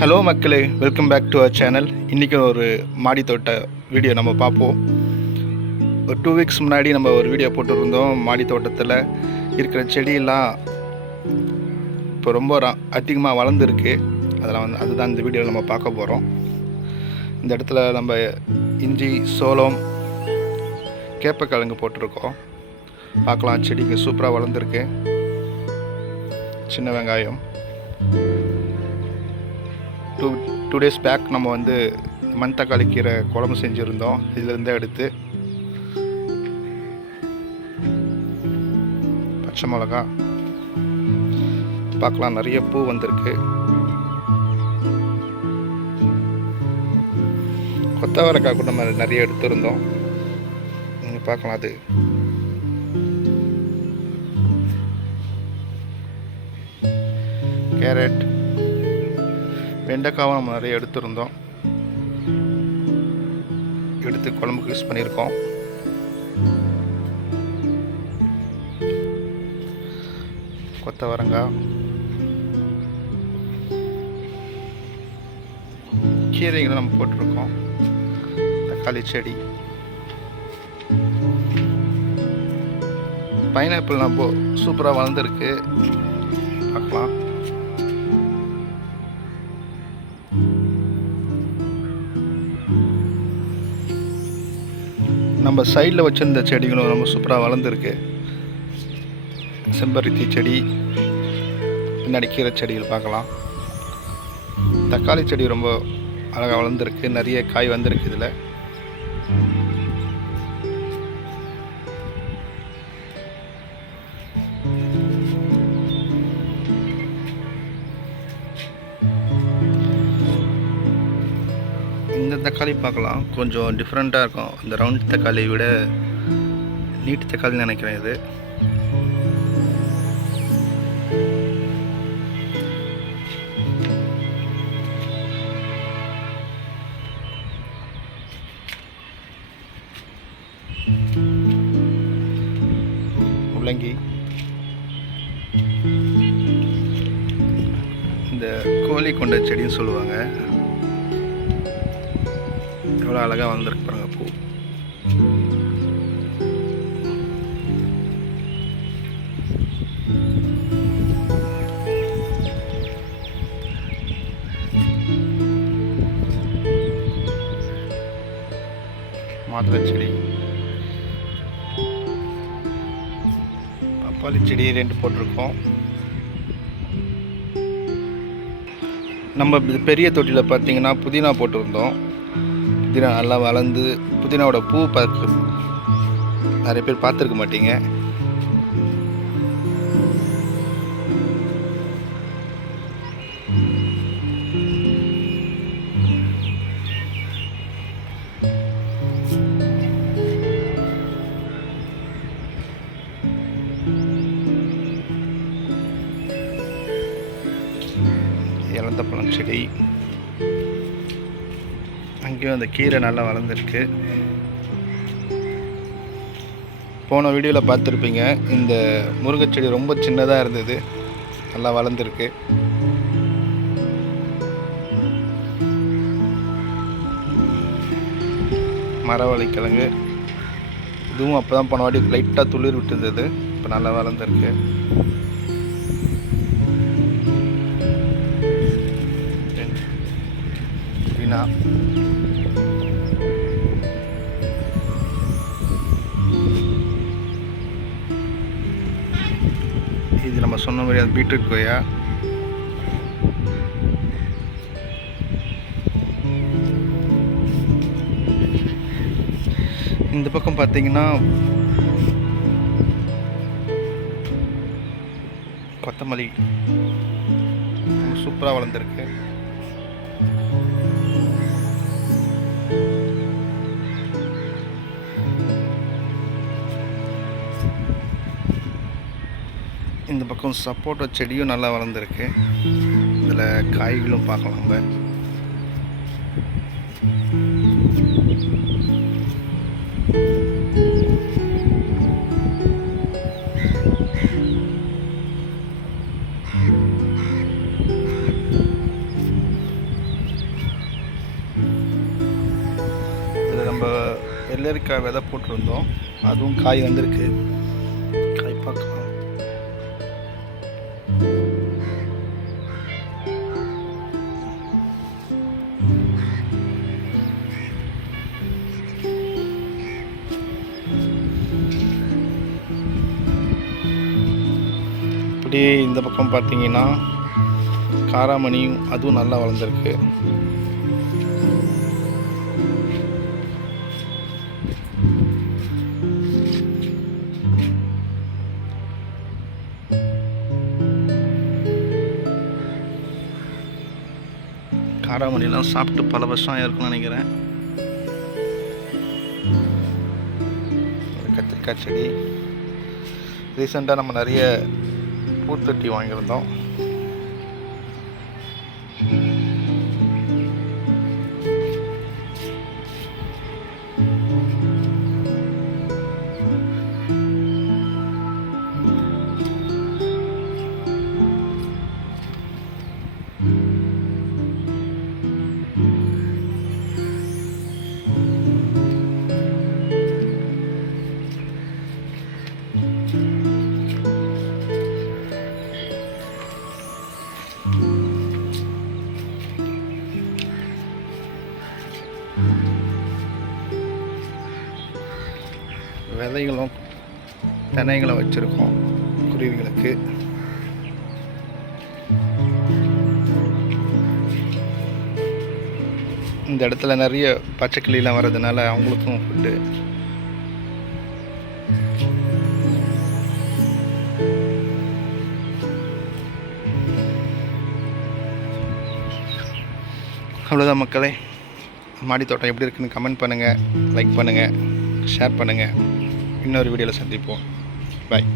Hello மக்களே, welcome back to our channel. இன்றைக்கி ஒரு மாடி தோட்ட வீடியோ நம்ம பார்ப்போம். ஒரு 2 வீக்ஸ் முன்னாடி நம்ம ஒரு வீடியோ போட்டுருந்தோம். மாடி தோட்டத்தில் இருக்கிற செடியெல்லாம் இப்போ ரொம்ப அதிகமாக வளர்ந்துருக்கு. அதில் அதுதான் இந்த வீடியோவில் நம்ம பார்க்க போகிறோம். இந்த இடத்துல நம்ம இஞ்சி, சோளம், கேப்பக்கிழங்கு போட்டிருக்கோம். பார்க்கலாம், செடிங்க சூப்பராக வளர்ந்துருக்கு. சின்ன வெங்காயம். 2 டேஸ் பேக் நம்ம மணத்தக்காளி கீரை குழம்பு செஞ்சுருந்தோம். இதிலிருந்தே எடுத்து பச்சை மிளகா பார்க்கலாம், நிறைய பூ வந்திருக்கு. கொத்தவரக்காய் கூட நம்ம நிறைய எடுத்துருந்தோம். நீங்கள் பார்க்கலாம். அது கேரட், வெண்டைக்காவும் நம்ம நிறைய எடுத்துருந்தோம். எடுத்து குழம்புக்கு யூஸ் பண்ணியிருக்கோம். கொத்தவரங்காய், கீரைகளை நம்ம போட்டிருக்கோம். தக்காளி செடி, பைனாப்பிள் நம்ம சூப்பராக வளர்ந்துருக்கு. பார்க்கலாம். நம்ம சைடில் வச்சுருந்த செடிகளும் ரொம்ப சூப்பராக வளர்ந்துருக்கு. செம்பருத்தி செடி, பின்னாடி கீரை செடிகள் பார்க்கலாம். தக்காளி செடி ரொம்ப அழகாக வளர்ந்துருக்கு. நிறைய காய் வந்திருக்கு. இதில் இந்த தக்காளி பார்க்கலாம், கொஞ்சம் டிஃப்ரெண்ட்டாக இருக்கும். இந்த ரவுண்ட் தக்காளியை விட நீட் தக்காளின்னு நினைக்கிறேன். இது முள்ளங்கி, இந்த கோழி கொண்ட செடின்னு சொல்லுவாங்க. எவ்வளோ அழகாக வளர்ந்துருக்கு பாருங்க பூ. மாதுளை செடி, பப்பாளி செடி 2 போட்டிருக்கோம். நம்ம பெரிய தொட்டியில் பார்த்தீங்கன்னா புதினா போட்டிருந்தோம். புதினா நல்லா வளர்ந்து, புதினாவோட பூ பார்த்து நிறைய பேர் பார்த்துருக்க மாட்டீங்க. இலந்தப்பழம் செடி, அங்கேயும் அந்த கீரை நல்லா வளர்ந்துருக்கு. போன வீடியோவில் பார்த்துருப்பீங்க, இந்த முருங்கைச்செடி ரொம்ப சின்னதாக இருந்தது, நல்லா வளர்ந்துருக்கு. மரவள்ளிக்கிழங்கு, இதுவும் அப்போ தான் போன வாட்டி லைட்டாக துளிர் விட்டுருந்தது, இப்போ நல்லா வளர்ந்துருக்கு. புதினா, இது நம்ம சொன்ன மாதிரி அது பீட்ரூட் கொய்யா. இந்த பக்கம் பார்த்தீங்கன்னா கொத்தமல்லி சூப்பராக வளர்ந்துருக்கு. இந்த பக்கம் சப்போட்டா செடியும் நல்லா வளர்ந்துருக்கு. இதில் காய்களும் பார்க்கலாம். நம்ம வெள்ளரிக்காய் விதை போட்டிருந்தோம், அதுவும் காய் வந்திருக்கு. காய் பார்க்கலாம். அப்படியே இந்த பக்கம் பார்த்தீங்கன்னா காராமணியும் அதுவும் நல்லா வளர்ந்துருக்கு. காராமணிலாம் சாப்பிட்டு பல வருஷம் இருக்குன்னு நினைக்கிறேன். கத்திரிக்காய் செடி ரீசெண்டாக நம்ம நிறைய பூத்தொட்டி வாங்கியிருந்தோம். விதைகளும் தினைகளை வச்சுருக்கோம் குருவிகளுக்கு. இந்த இடத்துல நிறைய பச்சைக்கிளிலாம் வர்றதுனால அவங்களுக்கும் ஃபுட்டு. அவ்வளோதான் மக்களே. மாடி தோட்டம் எப்படி இருக்குன்னு கமெண்ட் பண்ணுங்கள், லைக் பண்ணுங்கள், ஷேர் பண்ணுங்கள். இன்னொரு வீடியோவில் சந்திப்போம். பாய்.